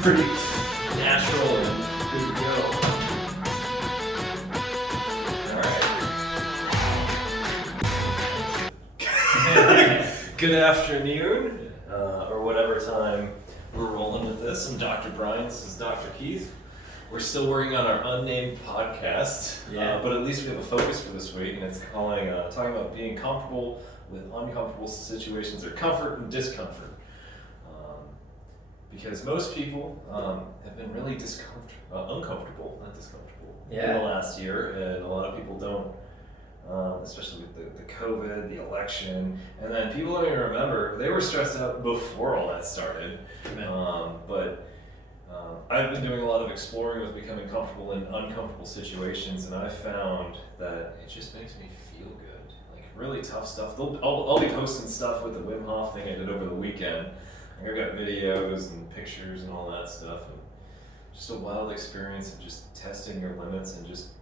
pretty natural and good to go. Alright. Good afternoon, or whatever time we're rolling with this. I'm Dr. Brian, this is Dr. Keith. We're still working on our unnamed podcast, but at least we have a focus for this week, and it's talking about being comfortable with uncomfortable situations, or comfort and discomfort. Because most people have been really uncomfortable in the last year, and a lot of people don't, especially with the COVID, the election, and then people don't even remember, they were stressed out before all that started. But I've been doing a lot of exploring with becoming comfortable in uncomfortable situations, and I've found that it just makes me feel good. Like really tough stuff. I'll be posting stuff with the Wim Hof thing I did over the weekend. I've got videos and pictures and all that stuff, and just a wild experience of just testing your limits, and just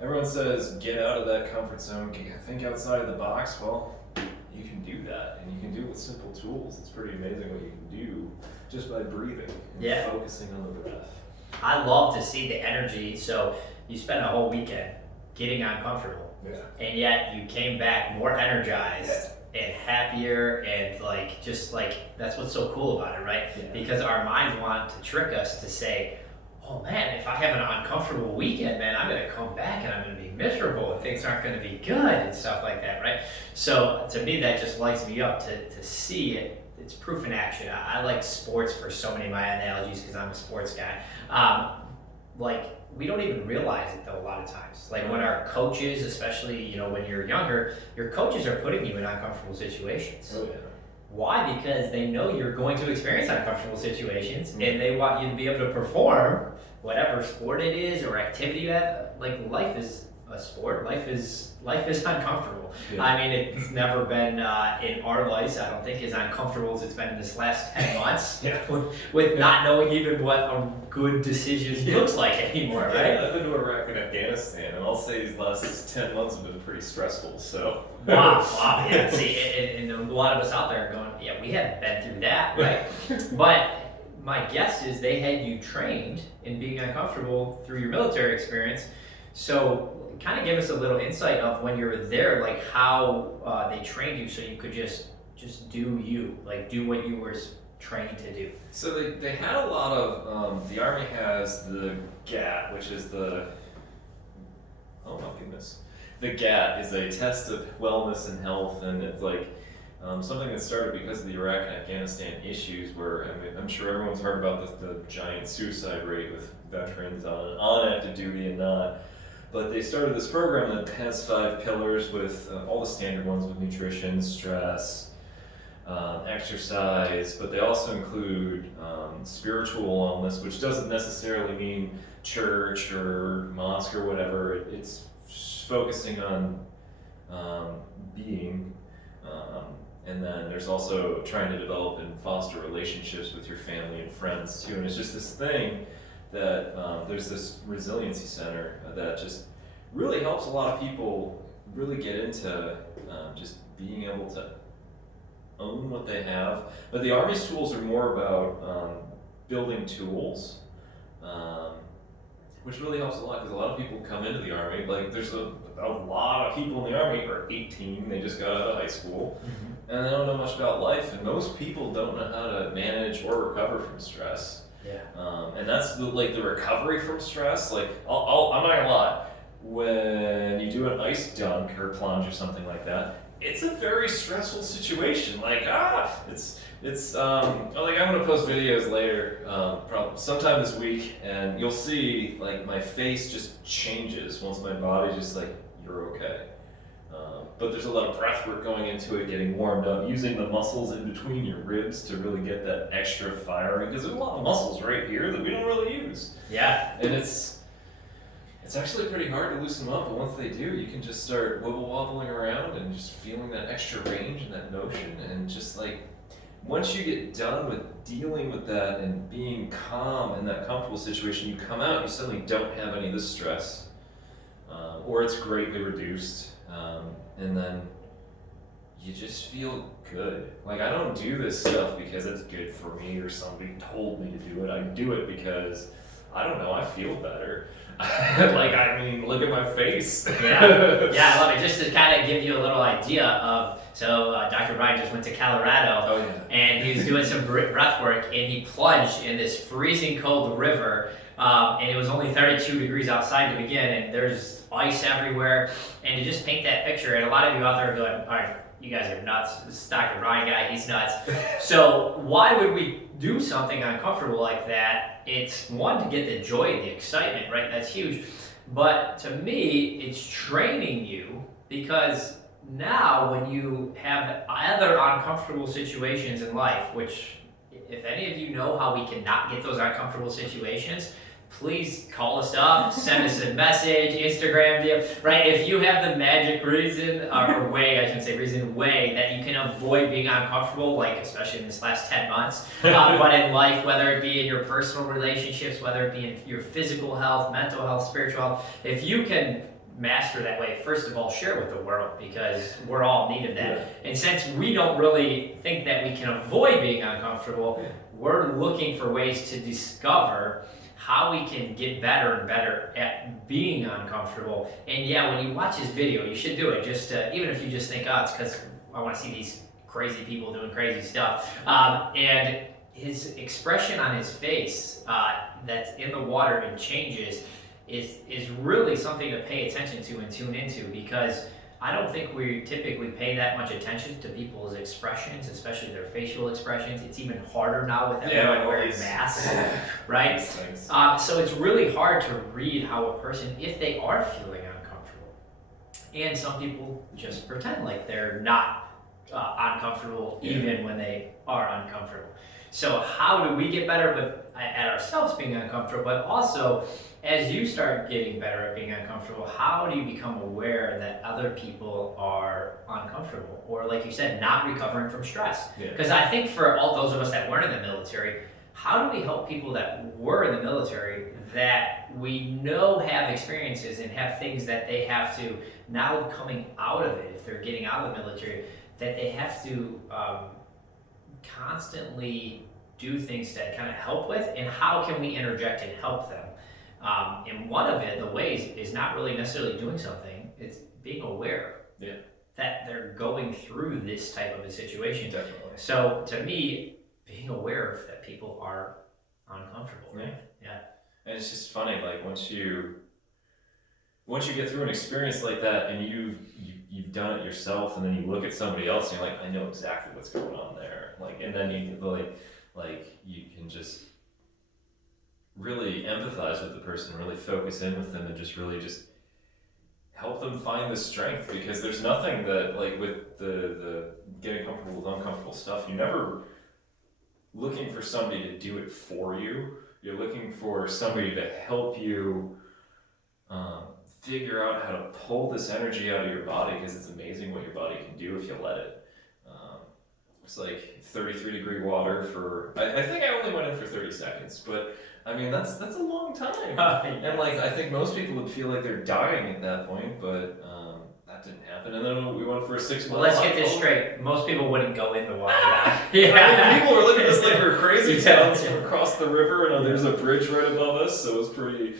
everyone says get out of that comfort zone, think outside of the box. Well, you can do that, and you can do it with simple tools. It's pretty amazing what you can do just by breathing and focusing on the breath. I love to see the energy. So you spent a whole weekend getting uncomfortable, and yet you came back more energized and happier, and that's what's so cool about it, right? Because our minds want to trick us to say, oh man, if I have an uncomfortable weekend, man, I'm gonna come back and I'm gonna be miserable and things aren't gonna be good and stuff like that, right? So to me, that just lights me up to see it. It's proof in action. I like sports for so many of my analogies because I'm a sports guy. We don't even realize it though a lot of times. Like when our coaches, especially when you're younger, your coaches are putting you in uncomfortable situations. Oh yeah. Why? Because they know you're going to experience uncomfortable situations, and they want you to be able to perform whatever sport it is or activity you have. Like life is a sport. Life is uncomfortable. Yeah. I mean, it's never been in our lives, I don't think, as uncomfortable as it's been in this last 10 months. With not knowing even what a good decision looks like anymore, right? Yeah, I've been to Iraq and Afghanistan, and I'll say these last 10 months have been pretty stressful. So. Wow, yeah. See, and a lot of us out there are going, yeah, we haven't been through that, right? But my guess is they had you trained in being uncomfortable through your military experience. So kind of give us a little insight of when you were there, like how they trained you so you could just do you, like do what you were trained to do. So they had a lot of, the Army has the GAT, which is the GAT is a test of wellness and health, and it's like something that started because of the Iraq and Afghanistan issues, where I'm sure everyone's heard about the giant suicide rate with veterans on active duty and not. But they started this program that has 5 pillars with all the standard ones with nutrition, stress, exercise, but they also include spiritual wellness, which doesn't necessarily mean church or mosque or whatever. It's focusing on being, and then there's also trying to develop and foster relationships with your family and friends too. And it's just this thing that there's this resiliency center that just really helps a lot of people really get into just being able to own what they have. But the Army's tools are more about building tools, which really helps a lot, because a lot of people come into the Army, like there's a lot of people in the Army are 18, they just got out of high school, and they don't know much about life, and most people don't know how to manage or recover from stress. And that's the recovery from stress. Like I'm not gonna lie, when you do an ice dunk or plunge or something like that, it's a very stressful situation. Like it's I'm gonna post videos later, probably sometime this week, and you'll see like my face just changes once my body just like, you're okay. But there's a lot of breath work going into it, getting warmed up, using the muscles in between your ribs to really get that extra firing, because there's a lot of muscles right here that we don't really use. Yeah. And it's actually pretty hard to loosen them up, but once they do, you can just start wobble-wobbling around and just feeling that extra range and that motion, and just like, once you get done with dealing with that and being calm in that comfortable situation, you come out, you suddenly don't have any of the stress, or it's greatly reduced, and then you just feel good. Like, I don't do this stuff because it's good for me or somebody told me to do it. I do it because, I don't know, I feel better. Like, I mean, look at my face. Yeah, I love it. Just to kind of give you a little idea of, so Dr. Brian just went to Colorado, and he was doing some breath work, and he plunged in this freezing cold river, and it was only 32 degrees outside to begin, and there's ice everywhere, and to just paint that picture, and a lot of you out there are going, all right, you guys are nuts. This Dr. Brian guy, he's nuts. So why would we do something uncomfortable like that? It's one, to get the joy, the excitement, right? That's huge. But to me, it's training you, because now when you have other uncomfortable situations in life, which if any of you know how we cannot get those uncomfortable situations, please call us up, send us a message, Instagram DM, right? If you have the magic reason, or way, I shouldn't say reason, way that you can avoid being uncomfortable, like especially in this last 10 months, but in life, whether it be in your personal relationships, whether it be in your physical health, mental health, spiritual health, if you can master that way, first of all, share with the world, because we're all in need of that. Yeah. And since we don't really think that we can avoid being uncomfortable, we're looking for ways to discover how we can get better and better at being uncomfortable. And yeah, when you watch his video, you should do it. Just even if you just think, oh, it's because I want to see these crazy people doing crazy stuff. And his expression on his face that's in the water and changes is really something to pay attention to and tune into, because I don't think we typically pay that much attention to people's expressions, especially their facial expressions. It's even harder now with everyone wearing masks, right? So it's really hard to read how a person, if they are feeling uncomfortable. And some people just pretend like they're not uncomfortable even when they are uncomfortable. So how do we get better at ourselves being uncomfortable, but also as you start getting better at being uncomfortable, how do you become aware that other people are uncomfortable, or like you said, not recovering from stress? Because I think for all those of us that weren't in the military, how do we help people that were in the military that we know have experiences and have things that they have to, now coming out of it, if they're getting out of the military, that they have to constantly do things to kind of help with, and how can we interject and help them? And one of the ways is not really necessarily doing something, it's being aware that they're going through this type of a situation. Definitely. So to me, being aware that people are uncomfortable, right? Yeah. And it's just funny, like once you get through an experience like that, and you've done it yourself, and then you look at somebody else and you're like, I know exactly what's going on there. Like, and then you like you can just really empathize with the person, really focus in with them, and just really just help them find the strength, because there's nothing that, like with the getting comfortable with uncomfortable stuff, you're never looking for somebody to do it for you. You're looking for somebody to help you figure out how to pull this energy out of your body, because it's amazing what your body can do if you let it. It's like 33-degree water for, I think I only went in for 30 seconds, but I mean, that's a long time. Yes. And like, I think most people would feel like they're dying at that point, but that didn't happen. And then we went for a 6 month. Well, let's get this straight. Most people wouldn't go in the water. I mean, people were looking at us like we're crazy towns from across the river, and there's a bridge right above us, so it was pretty.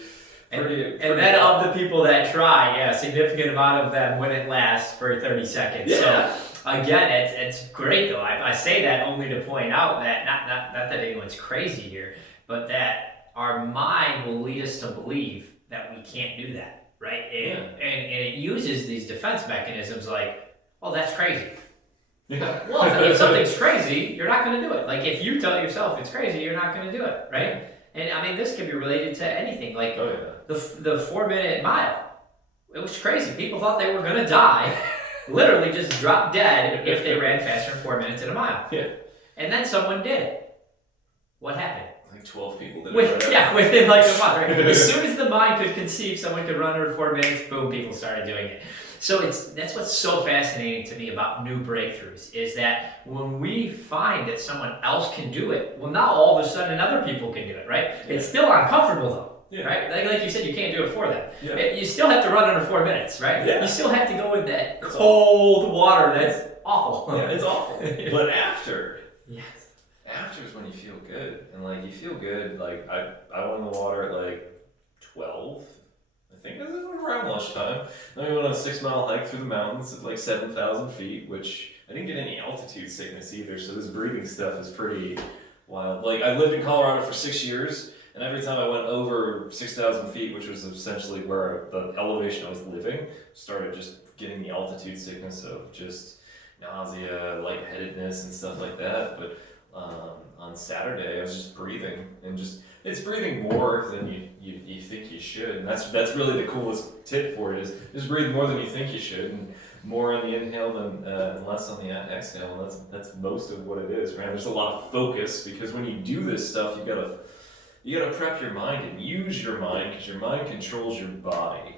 And then of the people that try, a significant amount of them wouldn't last for 30 seconds. Yeah. So again, it's great though. I say that only to point out that not that anyone's crazy here, but that our mind will lead us to believe that we can't do that, right? And it uses these defense mechanisms like, oh, that's crazy. Yeah. Well, if something's crazy, you're not going to do it. Like if you tell yourself it's crazy, you're not going to do it, right? And I mean, this can be related to anything. Like the 4-minute mile. It was crazy. People thought they were going to die, literally just drop dead if they ran faster than 4 minutes in a mile. Yeah. And then someone did it. What happened? Like 12 people did it. Within like a month, right? As soon as the mind could conceive someone could run over 4 minutes, boom, people started doing it. So that's what's so fascinating to me about new breakthroughs, is that when we find that someone else can do it, well, now all of a sudden other people can do it, right? Yeah. It's still uncomfortable though. Yeah. Right? Like you said, you can't do it for them. Yeah. You still have to run under 4 minutes, right? Yeah. You still have to go in that cold water that's awful. Yeah, it's awful. But after. Yes. After is when you feel good, and like you feel good. Like I went in the water at like 12. I think it was around lunchtime. Then we went on a 6-mile hike through the mountains at like 7,000 feet, which I didn't get any altitude sickness either. So this breathing stuff is pretty wild. Like I lived in Colorado for 6 years, and every time I went over 6,000 feet, which was essentially where the elevation I was living, started just getting the altitude sickness of just nausea, lightheadedness, and stuff like that. But on Saturday, I was just breathing, and it's breathing more than you think you should, and that's really the coolest tip for it is just breathe more than you think you should, and more on the inhale than less on the exhale, and that's most of what it is, right? There's a lot of focus because when you do this stuff, you gotta prep your mind and use your mind because your mind controls your body.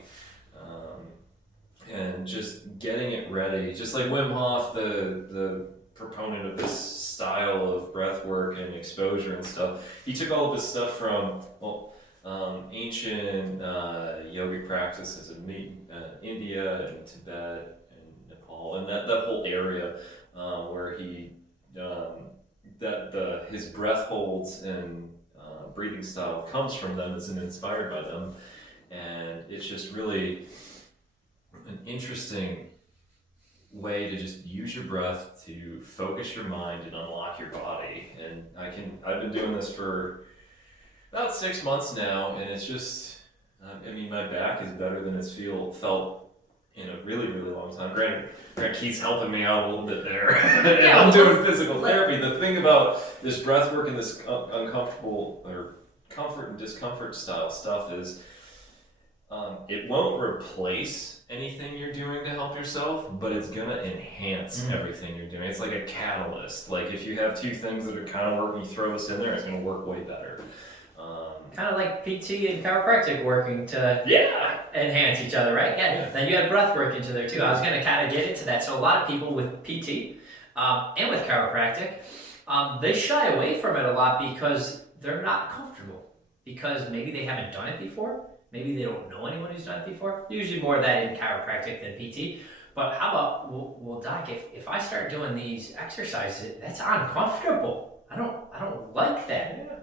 And just getting it ready, just like Wim Hof, the proponent of this style of breath work and exposure and stuff. He took all of this stuff from ancient yogic practices in India and Tibet and Nepal and that whole area where he his breath holds and breathing style comes from them, is inspired by them, and it's just really an interesting way to just use your breath to focus your mind and unlock your body. And I've been doing this for about 6 months now, and it's just my back is better than it's felt in a really, really long time. Granted, Keith's helping me out a little bit there. Yeah, I'm doing physical therapy. The thing about this breath work and this uncomfortable or comfort and discomfort style stuff is it won't replace anything you're doing to help yourself, but it's gonna enhance everything you're doing. It's like a catalyst. Like if you have two things that are kind of working, you throw this in there, it's gonna work way better. Kind of like PT and chiropractic working to enhance each other, right? Yeah. Then you have breath work into there too. I was gonna kind of get into that. So a lot of people with PT and with chiropractic, they shy away from it a lot because they're not comfortable, because maybe they haven't done it before. Maybe they don't know anyone who's done it before. Usually more of that in chiropractic than PT. But how about, well doc, if I start doing these exercises, that's uncomfortable. I don't like that. Yeah.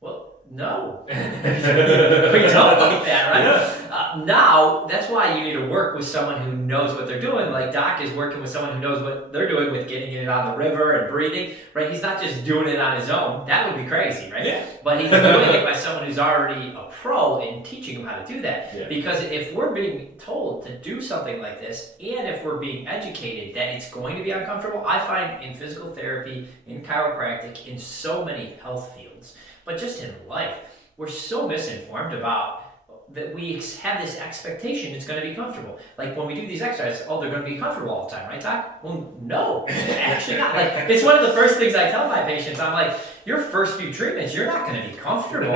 Well, no. We don't like that, right? Yeah. Now, that's why you need to work with someone who knows what they're doing. Like Doc is working with someone who knows what they're doing with getting it on the river and breathing, right? He's not just doing it on his own. That would be crazy, right? Yeah. But he's doing it by someone who's already a pro and teaching him how to do that. Yeah. Because if we're being told to do something like this, and if we're being educated that it's going to be uncomfortable, I find in physical therapy, in chiropractic, in so many health fields, but just in life, we're so misinformed about that we have this expectation it's going to be comfortable. Like when we do these exercises, they're going to be comfortable all the time, right, Doc? Well, no, actually not. Like it's one of the first things I tell my patients. I'm like, your first few treatments, you're not going to be comfortable.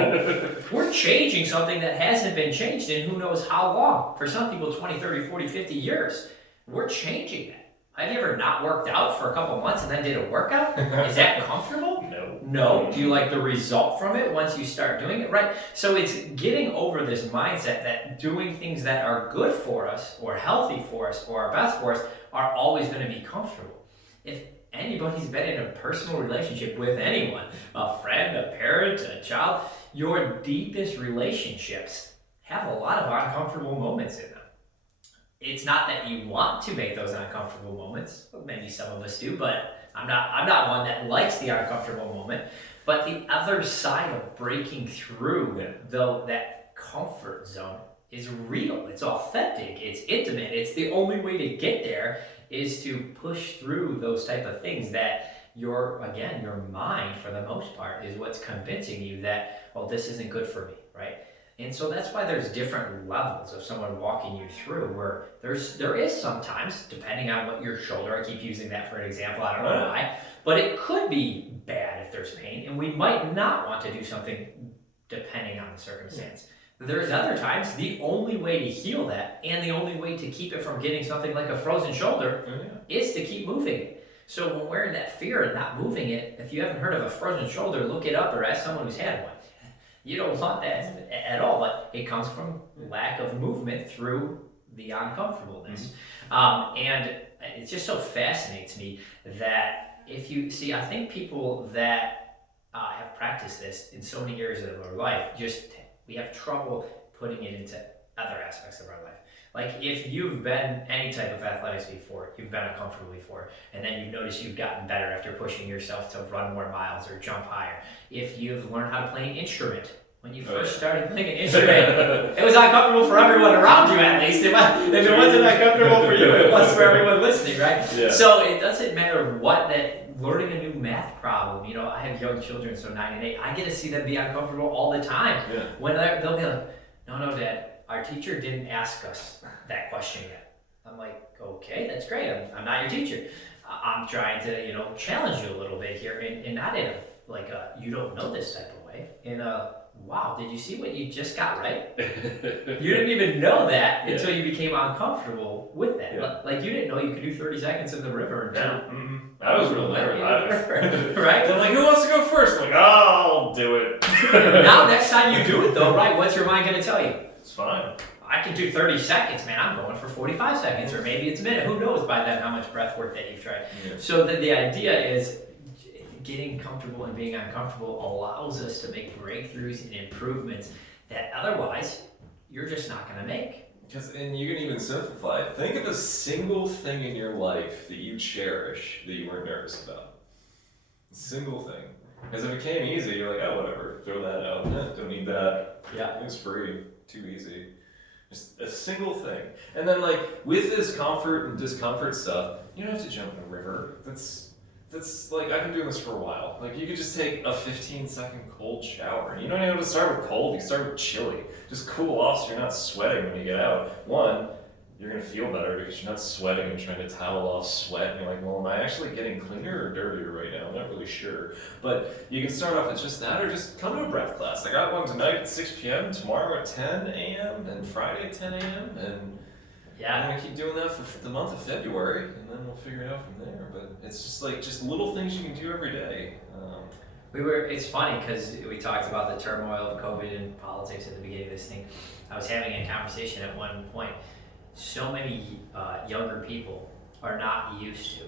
We're changing something that hasn't been changed in who knows how long. For some people, 20, 30, 40, 50 years. We're changing it. Have you ever not worked out for a couple months and then did a workout? Is that comfortable? No. Do you like the result from it once you start doing it? Right? So it's getting over this mindset that doing things that are good for us or healthy for us or are best for us are always going to be comfortable. If anybody's been in a personal relationship with anyone, a friend, a parent, a child, your deepest relationships have a lot of uncomfortable moments in them. It's not that you want to make those uncomfortable moments. Well, maybe some of us do, but I'm not one that likes the uncomfortable moment. But the other side of breaking through that comfort zone is real. It's authentic. It's intimate. It's the only way to get there is to push through those type of things that your mind, for the most part, is what's convincing you that, this isn't good for me, right? And so that's why there's different levels of someone walking you through, where there is sometimes, depending on what your shoulder, I keep using that for an example, I don't know why, but it could be bad if there's pain, and we might not want to do something depending on the circumstance. There's other times, the only way to heal that, and the only way to keep it from getting something like a frozen shoulder, is to keep moving it. So when we're in that fear and not moving it, if you haven't heard of a frozen shoulder, look it up or ask someone who's had one. You don't want that at all, but it comes from lack of movement through the uncomfortableness. And it just so fascinates me that if you see, I think people that have practiced this in so many areas of our life, we have trouble putting it into other aspects of our life. Like if you've been any type of athletics before, you've been uncomfortable before, and then you've noticed you've gotten better after pushing yourself to run more miles or jump higher. If you've learned how to play an instrument, when you first started playing an instrument, it was uncomfortable for everyone around you at least. If it wasn't uncomfortable for you, it was for everyone listening, right? Yeah. So it doesn't matter what learning a new math problem, I have young children, so 9 and 8, I get to see them be uncomfortable all the time. Yeah. When they'll be like, no, Dad, our teacher didn't ask us that question yet. I'm like, okay, that's great. I'm not your teacher. I'm trying to, challenge you a little bit here, and not in a, you don't know this type of way. Wow, did you see what you just got right? You didn't even know that until you became uncomfortable with that. Yeah. Like you didn't know you could do 30 seconds in the river until... Yeah. Mm-hmm. I was real nervous. Right? I'm like, who wants to go first? I'm like, I'll do it. Now, next time you do it though, right, what's your mind going to tell you? It's fine. I can do 30 seconds, man. I'm going for 45 seconds, or maybe it's a minute. Who knows by then how much breath work that you've tried. Yeah. So the idea is getting comfortable and being uncomfortable allows us to make breakthroughs and improvements that otherwise you're just not going to make. And you can even simplify it. Think of a single thing in your life that you cherish that you weren't nervous about. A single thing. Because if it came easy, you're like, oh, whatever, throw that out. Don't need that. Yeah, it was free. Too easy. Just a single thing. And then with this comfort and discomfort stuff, you don't have to jump in a river. That's I've been doing this for a while. You could just take a 15-second cold shower. You don't even have to start with cold, you start with chilly. Just cool off so you're not sweating when you get out. One, you're gonna feel better because you're not sweating and trying to towel off sweat. And you're like, well, am I actually getting cleaner or dirtier right now? I'm not really sure. But you can start off with just that, or just come to a breath class. I got one tonight at 6 p.m., tomorrow at 10 a.m., and Friday at 10 a.m., and I'm gonna keep doing that for the month of February, and then we'll figure it out from there. But it's just little things you can do every day. It's funny because we talked about the turmoil of COVID and politics at the beginning of this thing. I was having a conversation at one point. So many younger people are not used to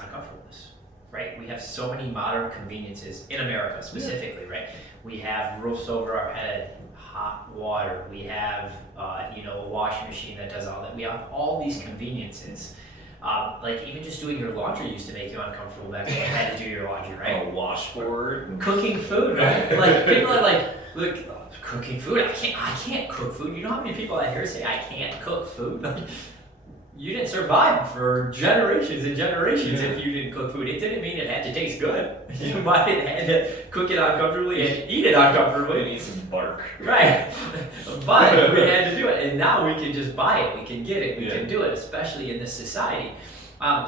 uncomfortableness, right? We have so many modern conveniences in America specifically, right? We have roofs over our head, hot water. We have, a washing machine that does all that. We have all these conveniences. Even just doing your laundry used to make you uncomfortable back when you had to do your laundry, right? A washboard. Cooking food, right? People are look, cooking food. I can't cook food. You know how many people I hear say I can't cook food? You didn't survive for generations and generations if you didn't cook food. It didn't mean it had to taste good. You might have had to cook it uncomfortably and eat it uncomfortably. And eat some bark. Right. But we had to do it. And now we can just buy it. We can get it. We can do it, especially in this society.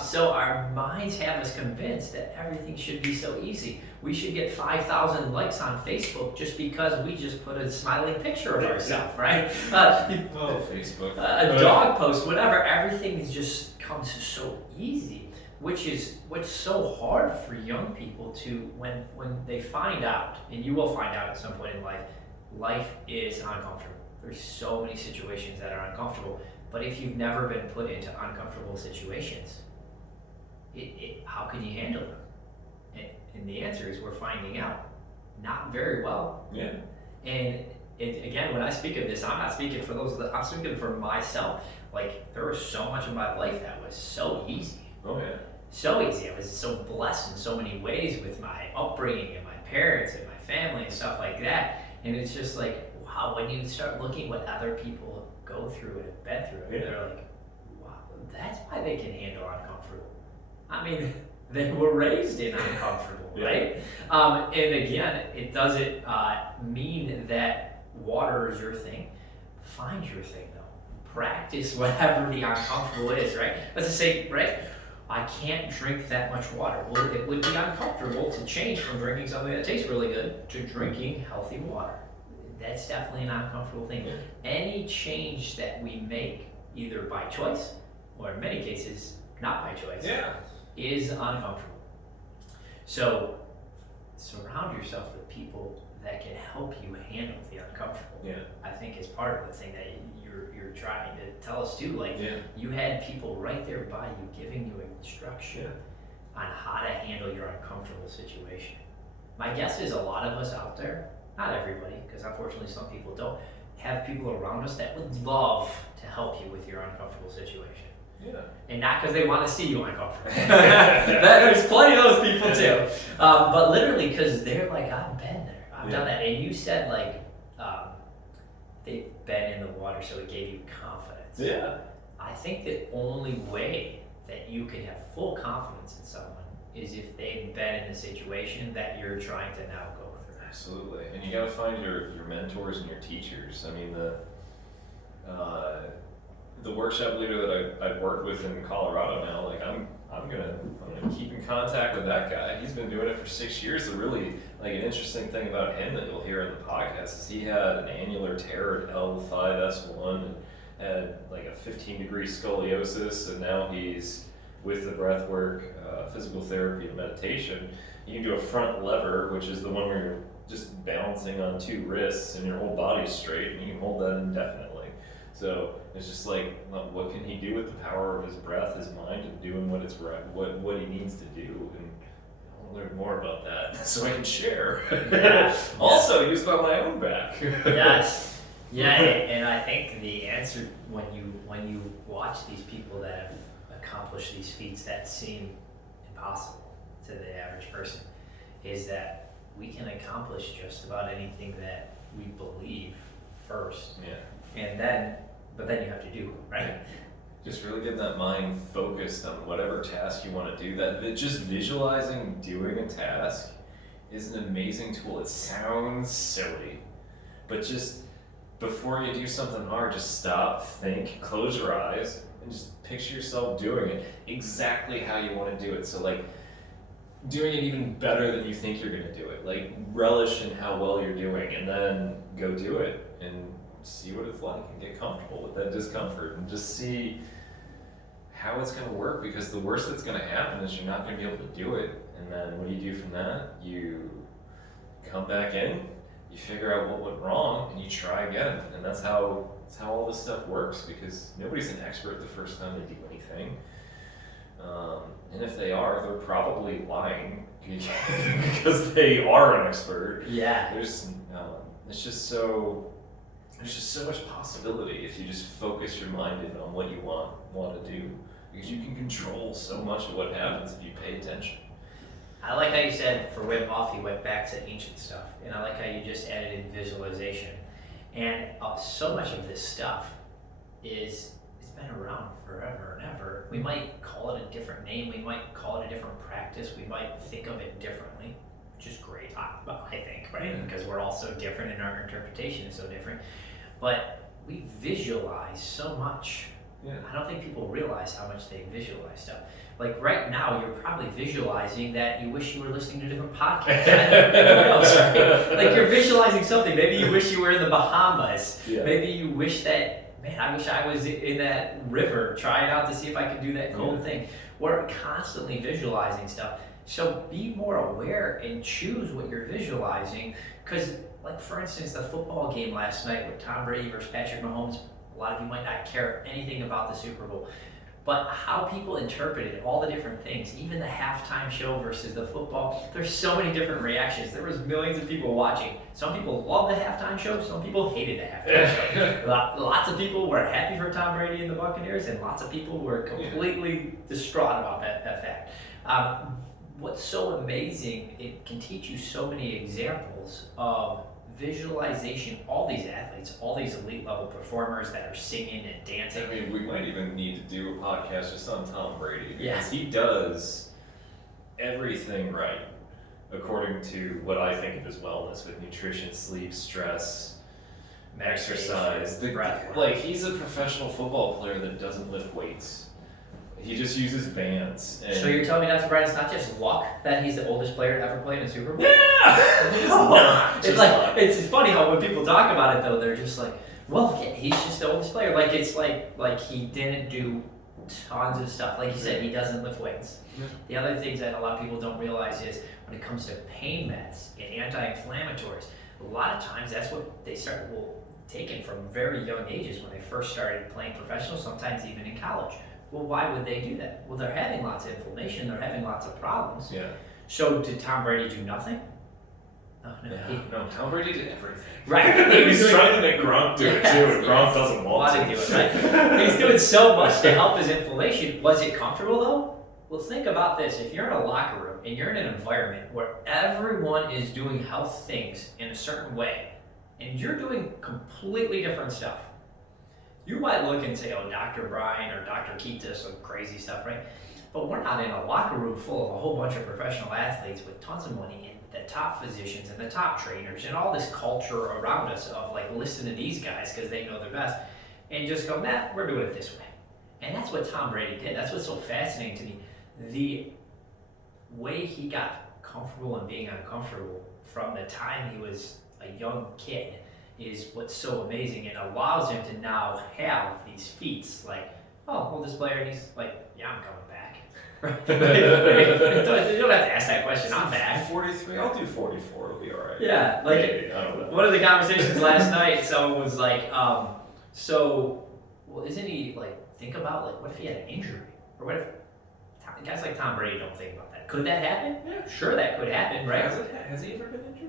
So our minds have us convinced that everything should be so easy. We should get 5,000 likes on Facebook just because we just put a smiling picture of ourselves, right? Facebook. A dog post, whatever. Everything just comes so easy, which is what's so hard for young people to, when they find out, and you will find out at some point in life is uncomfortable. There's so many situations that are uncomfortable. But if you've never been put into uncomfortable situations, how can you handle them? And the answer is we're finding out. Not very well. Yeah. And again, when I speak of this, I'm not speaking for I'm speaking for myself. There was so much of my life that was so easy. Oh, yeah. So easy. I was so blessed in so many ways with my upbringing and my parents and my family and stuff like that. And it's just wow, when you start looking what other people go through and have been through it, they're like, wow, that's why they can handle uncomfortable. I mean, they were raised in uncomfortable, right? And again, it doesn't mean that water is your thing. Find your thing though. Practice whatever the uncomfortable is, right? Let's just say, right, I can't drink that much water. Well, it would be uncomfortable to change from drinking something that tastes really good to drinking healthy water. That's definitely an uncomfortable thing. Yeah. Any change that we make, either by choice or in many cases not by choice, is uncomfortable. So surround yourself with people that can help you handle the uncomfortable. Yeah. I think is part of the thing that you're trying to tell us too. Like Yeah. you had people right there by you giving you instruction on how to handle your uncomfortable situation. My guess is a lot of us out there, not everybody, because unfortunately some people don't, have people around us that would love to help you with your uncomfortable situation. Yeah. And not because they want to see you uncomfortable. There's plenty of those people too. But literally because they're like, I've been there. I've done that. And you said like, they've been in the water, so it gave you confidence. Yeah. I think the only way that you can have full confidence in someone is if they've been in a situation that you're trying to now go through. Absolutely. And you gotta find your mentors and your teachers. I mean, the workshop leader that I've worked with in Colorado now, like I'm gonna keep in contact with that guy. He's been doing it for 6 years. The really like an interesting thing about him that you'll hear in the podcast is he had an annular tear at L5S1 and had like a 15-degree scoliosis, and now he's with the breathwork, physical therapy, and meditation. You can do a front lever, which is the one where you're just balancing on 2 wrists and your whole body's straight, and you can hold that indefinitely. So it's just like, what can he do with the power of his breath, his mind, and doing what it's right, what he needs to do, and I'll learn more about that so I can share. Also, use about my own back. Yes. Yeah, and I think the answer when you watch these people that have accomplished these feats that seem impossible to the average person is that we can accomplish just about anything that we believe first. Yeah. And but then you have to do it, right? Just really get that mind focused on whatever task you want to do. That just visualizing doing a task is an amazing tool. It sounds silly, but just before you do something hard, just stop, think, close your eyes, and just picture yourself doing it exactly how you want to do it. So like doing it even better than you think you're going to do it. Like relish in how well you're doing, and then go do it and see what it's like and get comfortable with that discomfort and just see how it's going to work, because the worst that's going to happen is you're not going to be able to do it. And then what do you do from that? You come back in, you figure out what went wrong, and you try again. And that's how all this stuff works, because nobody's an expert the first time they do anything. And if they are, they're probably lying because they are an expert. Yeah. There's just so much possibility if you just focus your mind in on what you want to do, because you can control so much of what happens if you pay attention. I like how you said for Wim Hof he went back to ancient stuff, and I like how you just added in visualization. And so much of this stuff it's been around forever and ever. We might call it a different name, we might call it a different practice, we might think of it differently, which is great, I think, right? Yeah. Because we're all so different and our interpretation is so different. But we visualize so much. Yeah. I don't think people realize how much they visualize stuff. Like right now, you're probably visualizing that you wish you were listening to a different podcast. Like you're visualizing something. Maybe you wish you were in the Bahamas. Yeah. Maybe you wish that, man, I wish I was in that river trying out to see if I could do that cool thing. We're constantly visualizing stuff. So be more aware and choose what you're visualizing. Because, like for instance, the football game last night with Tom Brady versus Patrick Mahomes, a lot of you might not care anything about the Super Bowl. But how people interpreted all the different things, even the halftime show versus the football, there's so many different reactions. There was millions of people watching. Some people loved the halftime show, some people hated the halftime show. Lots of people were happy for Tom Brady and the Buccaneers, and lots of people were completely distraught about that fact. What's so amazing, it can teach you so many examples of visualization. All these athletes, all these elite level performers that are singing and dancing. I mean, we might even need to do a podcast just on Tom Brady, because he does everything right according to what I think of as wellness, with nutrition, sleep, stress, exercise. Like he's a professional football player that doesn't lift weights. He just uses bands. So you're telling me, Dr. Brian, it's not just luck that he's the oldest player to ever play in a Super Bowl? Yeah! It's like, it's funny how when people talk about it though, they're just like, well, he's just the oldest player. Like it's like he didn't do tons of stuff. Like you said, he doesn't lift weights. The other things that a lot of people don't realize is when it comes to pain meds and anti-inflammatories, a lot of times that's what they start taking from very young ages when they first started playing professional, sometimes even in college. Well, why would they do that? Well, they're having lots of inflammation, they're having lots of problems. Yeah. So did Tom Brady do nothing? Oh, no. No, Tom Brady did everything. Right. He was trying to make Gronk do it too, and Gronk doesn't want to do it, right? He's doing so much to help his inflammation. Was it comfortable though? Well, think about this. If you're in a locker room and you're in an environment where everyone is doing health things in a certain way, and you're doing completely different stuff, you might look and say, oh, Dr. Brian or Dr. Keith does some crazy stuff, right? But we're not in a locker room full of a whole bunch of professional athletes with tons of money and the top physicians and the top trainers and all this culture around us of like, listen to these guys because they know they're best, and just go, nah, we're doing it this way. And that's what Tom Brady did. That's what's so fascinating to me. The way he got comfortable and being uncomfortable from the time he was a young kid is what's so amazing, and allows him to now have these feats like, oh, well, this player, he's like, yeah, I'm coming back. You don't have to ask that question. I'm back. 43. I'll do 44. It'll be all right. Yeah, like maybe, I don't know. One of the conversations last night, someone was like, so, well, isn't he like, think about like, what if he had an injury, or what if guys like Tom Brady don't think about that? Could that happen? Yeah, sure, that could happen, right? Has he ever been injured?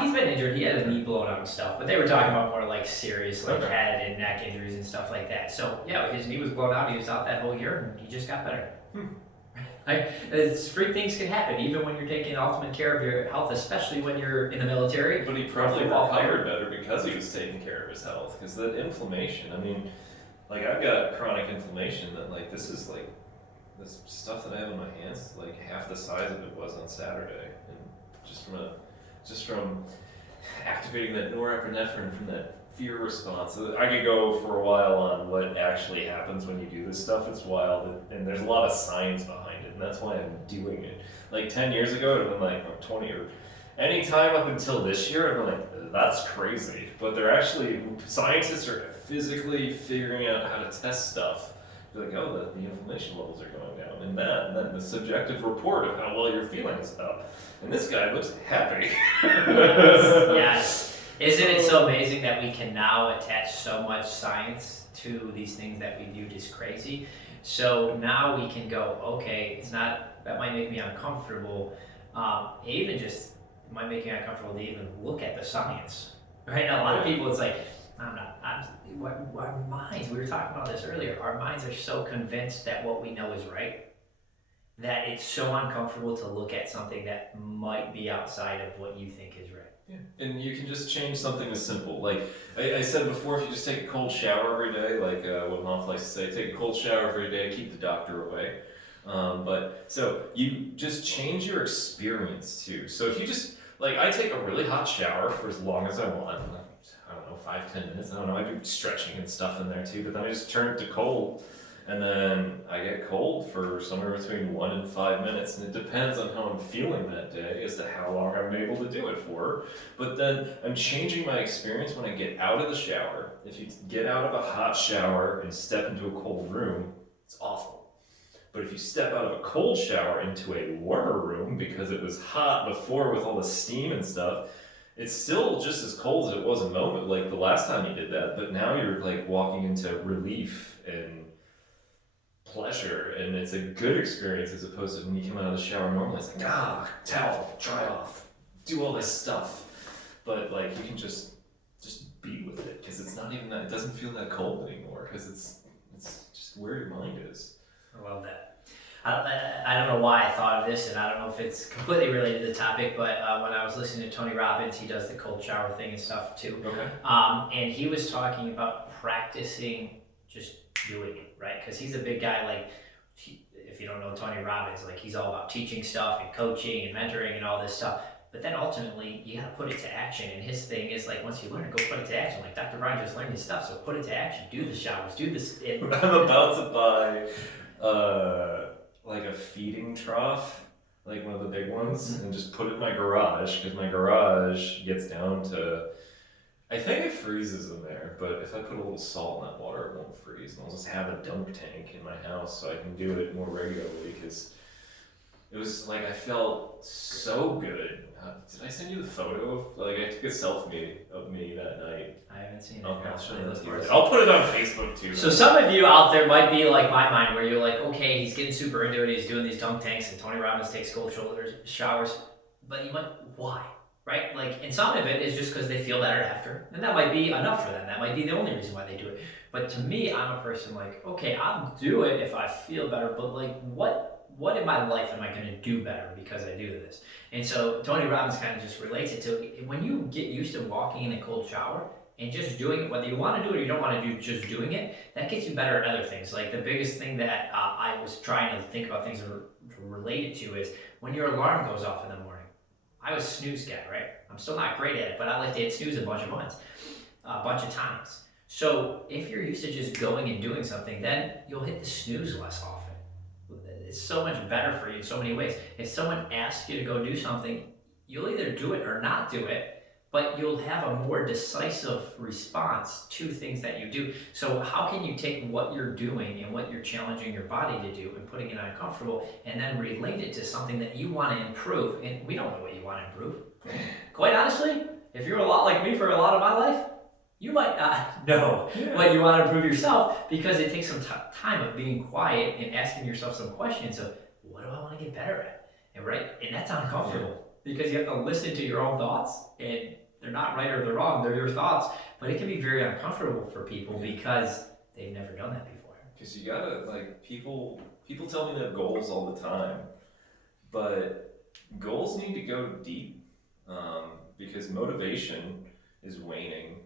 He's been injured. He had a knee blown out and stuff, but they were talking about more like serious, like head and neck injuries and stuff like that. So yeah, his knee was blown out. He was out that whole year, and he just got better. Freak things can happen, even when you're taking ultimate care of your health, especially when you're in the military. But he probably recovered better because he was taking care of his health. Because the inflammation, I mean, like I've got chronic inflammation that like this is like this stuff that I have in my hands is like half the size of it was on Saturday, and just from activating that norepinephrine from that fear response. I could go for a while on what actually happens when you do this stuff. It's wild, and there's a lot of science behind it, and that's why I'm doing it. Like 10 years ago, it would have been like, or 20, or any time up until this year, I've been like, that's crazy. But they're actually, scientists are physically figuring out how to test stuff. Be like, oh, the inflammation levels are going down, and then the subjective report of how well you're feeling is up. And this guy looks happy. Yes. Isn't it so amazing that we can now attach so much science to these things that we do just crazy? So now we can go, okay, it's not, that might make me uncomfortable. Even just, it might make me uncomfortable to even look at the science. Right? Now, a lot of people, it's like, our minds, we were talking about this earlier, our minds are so convinced that what we know is right, that it's so uncomfortable to look at something that might be outside of what you think is right. Yeah. And you can just change something as simple. Like I said before, if you just take a cold shower every day, like what Mom likes to say, take a cold shower every day, keep the doctor away. But so you just change your experience too. So if you just, like I take a really hot shower for as long as I want. I don't know, 5-10 minutes. I don't know. I do stretching and stuff in there too, but then I just turn it to cold. And then I get cold for somewhere between 1 and 5 minutes, and it depends on how I'm feeling that day as to how long I'm able to do it for. But then I'm changing my experience when I get out of the shower. If you get out of a hot shower and step into a cold room, it's awful. But if you step out of a cold shower into a warmer room because it was hot before with all the steam and stuff, it's still just as cold as it was a moment, like the last time you did that, but now you're like walking into relief and pleasure, and it's a good experience as opposed to when you come out of the shower normally, it's like, towel, dry off, do all this stuff. But like you can just be with it, because it's not even that, it doesn't feel that cold anymore, because it's just where your mind is. I love that. I don't know why I thought of this, and I don't know if it's completely related to the topic, but when I was listening to Tony Robbins, he does the cold shower thing and stuff too. Okay. And he was talking about practicing just doing it, right? Because he's a big guy, like, if you don't know Tony Robbins, like he's all about teaching stuff and coaching and mentoring and all this stuff. But then ultimately, you gotta put it to action. And his thing is like, once you learn it, go put it to action. Like Dr. Brian just learned his stuff, so put it to action. Do the showers, do this. I'm about to buy like a feeding trough, like one of the big ones, and just put it in my garage, because my garage gets down to, I think it freezes in there, but if I put a little salt in that water, it won't freeze. And I'll just have a dunk tank in my house so I can do it more regularly, because it was like I felt so good. Did I send you the photo of, like, I took a selfie of me that night? I haven't seen it. Okay, I'll show that to you. Forward I'll put it on Facebook too. So some of you out there might be like my mind, where you're like, okay, he's getting super into it, he's doing these dunk tanks, and Tony Robbins takes cold showers, but you might, why? Right? Like, and some of it is just because they feel better after, and that might be enough for them. That might be the only reason why they do it. But to me, I'm a person like, okay, I'll do it if I feel better, but like, what in my life am I going to do better because I do this? And so Tony Robbins kind of just relates it to, when you get used to walking in a cold shower and just doing it, whether you want to do it or you don't want to do, just doing it, that gets you better at other things. Like the biggest thing that I was trying to think about things to relate it to is when your alarm goes off in the morning. I was a snooze guy, right? I'm still not great at it, but I like to hit snooze a bunch of times. So if you're used to just going and doing something, then you'll hit the snooze less often. It's so much better for you in so many ways. If someone asks you to go do something, you'll either do it or not do it, but you'll have a more decisive response to things that you do. So how can you take what you're doing and what you're challenging your body to do and putting it uncomfortable, and then relate it to something that you want to improve? And we don't know what you want to improve. Quite honestly, if you're a lot like me for a lot of my life, you might not know what you want to improve yourself, because it takes some time of being quiet and asking yourself some questions of, what do I want to get better at? And that's uncomfortable, because you have to listen to your own thoughts, and they're not right or they're wrong, they're your thoughts, but it can be very uncomfortable for people because they've never done that before. Because you gotta, like, people tell me they have goals all the time, but goals need to go deep, because motivation is waning.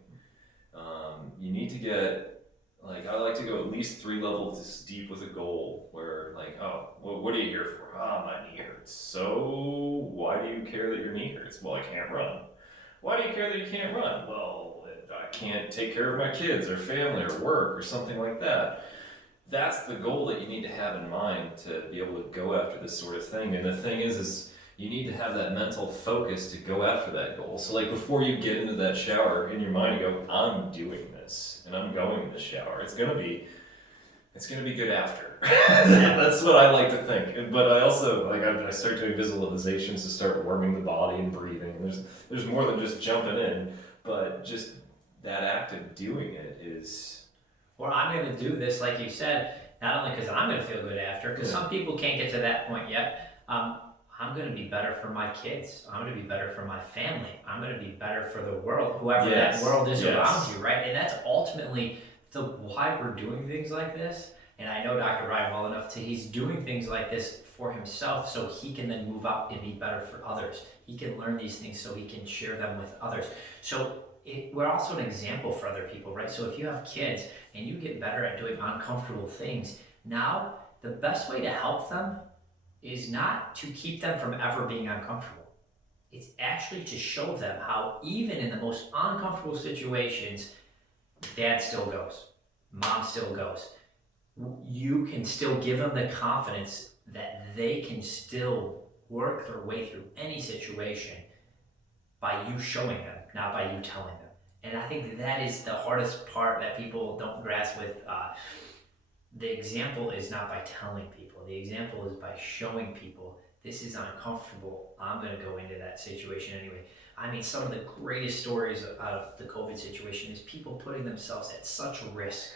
You need to get, like, I like to go at least 3 levels deep with a goal where, like, oh, well, what are you here for? Oh, my knee hurts. So why do you care that your knee hurts? Well, I can't run. Why do you care that you can't run? Well, I can't take care of my kids or family or work or something like that. That's the goal that you need to have in mind to be able to go after this sort of thing. And the thing is you need to have that mental focus to go after that goal. So, like, before you get into that shower, in your mind you go, I'm doing this and I'm going in the shower. It's gonna be good after. That's what I like to think. But I also, like, I start doing visualizations to start warming the body and breathing. There's more than just jumping in, but just that act of doing it is. Or I'm going to do this, like you said, not only because I'm going to feel good after, because some people can't get to that point yet. I'm going to be better for my kids. I'm going to be better for my family. I'm going to be better for the world, whoever that world is around you, right? And that's ultimately why we're doing things like this. And I know Dr. Ryan well enough he's doing things like this for himself so he can then move up and be better for others. He can learn these things so he can share them with others. So we're also an example for other people, right? So if you have kids and you get better at doing uncomfortable things, now the best way to help them is not to keep them from ever being uncomfortable. It's actually to show them how even in the most uncomfortable situations, dad still goes, mom still goes. You can still give them the confidence that they can still work their way through any situation by you showing them, not by you telling them. And I think that is the hardest part that people don't grasp with. The example is not by telling people. The example is by showing people, this is uncomfortable. I'm going to go into that situation anyway. I mean, some of the greatest stories out of the COVID situation is people putting themselves at such risk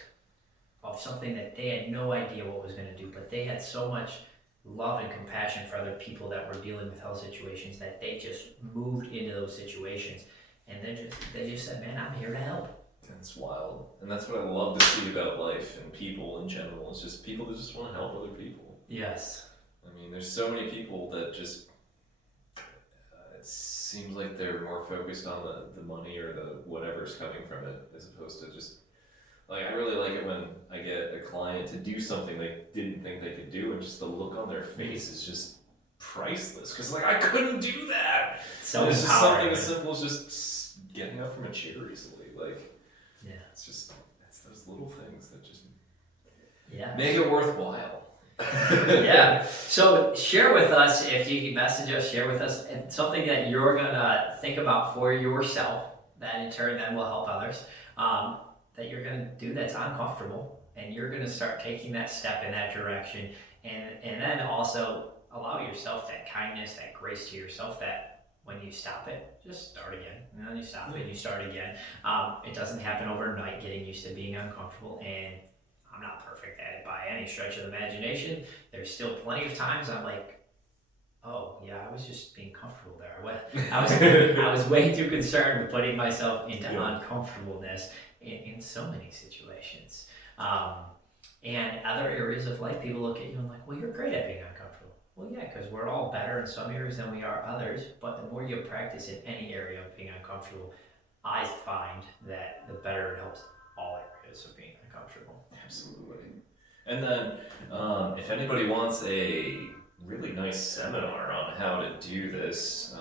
of something that they had no idea what was going to do, but they had so much love and compassion for other people that were dealing with health situations that they just moved into those situations, and they just said, man, I'm here to help. That's wild. And that's what I love to see about life and people in general. It's just people that just want to help other people. Yes. I mean, there's so many people that just, it seems like they're more focused on the money or the whatever's coming from it, as opposed to just, like, I really like it when I get a client to do something they didn't think they could do, and just the look on their face is just priceless. Because, like, I couldn't do that. So it's just something as simple as just getting up from a chair easily. Like, it's those little things that just make it worthwhile. Yeah. So share with us, if you message us, share with us something that you're gonna think about for yourself, that in turn then will help others. That you're gonna do that's uncomfortable, and you're gonna start taking that step in that direction. And then also allow yourself that kindness, that grace to yourself, that when you stop it, just start again. And then you stop it and you start again. It doesn't happen overnight, getting used to being uncomfortable, and I'm not perfect at it by any stretch of the imagination. There's still plenty of times I'm like, oh yeah, I was just being comfortable there. I was way too concerned with putting myself into uncomfortableness in so many situations. And other areas of life, people look at you and like, well, you're great at being uncomfortable. Well, yeah, because we're all better in some areas than we are others. But the more you practice in any area of being uncomfortable, I find that the better it helps all areas of being uncomfortable. Absolutely. And then, if anybody wants a really nice seminar on how to do this,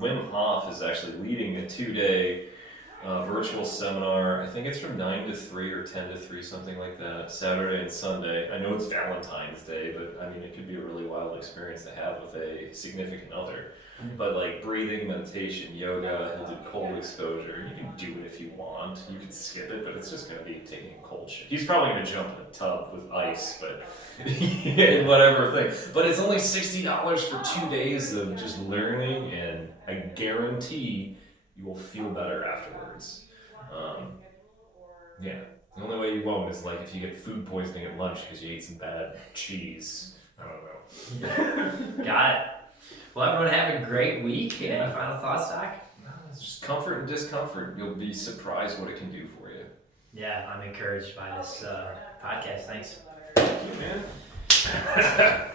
Wim Hof is actually leading a 2-day virtual seminar. I think it's from 9 to 3 or 10 to 3, something like that, Saturday and Sunday. I know it's Valentine's Day, but I mean, it could be a really wild experience to have with a significant other. But like breathing, meditation, yoga, he'll do cold exposure. You can do it if you want. You can skip it, but it's just going to be taking a cold shit. He's probably going to jump in a tub with ice, but whatever thing. But it's only $60 for 2 days of just learning, and I guarantee you will feel better afterwards. Yeah. The only way you won't is like if you get food poisoning at lunch because you ate some bad cheese. I don't know. Got it. Well, everyone have a great week. Any final thoughts, Doc? No, it's just comfort and discomfort. You'll be surprised what it can do for you. Yeah, I'm encouraged by this podcast. Thanks. Thank you, man.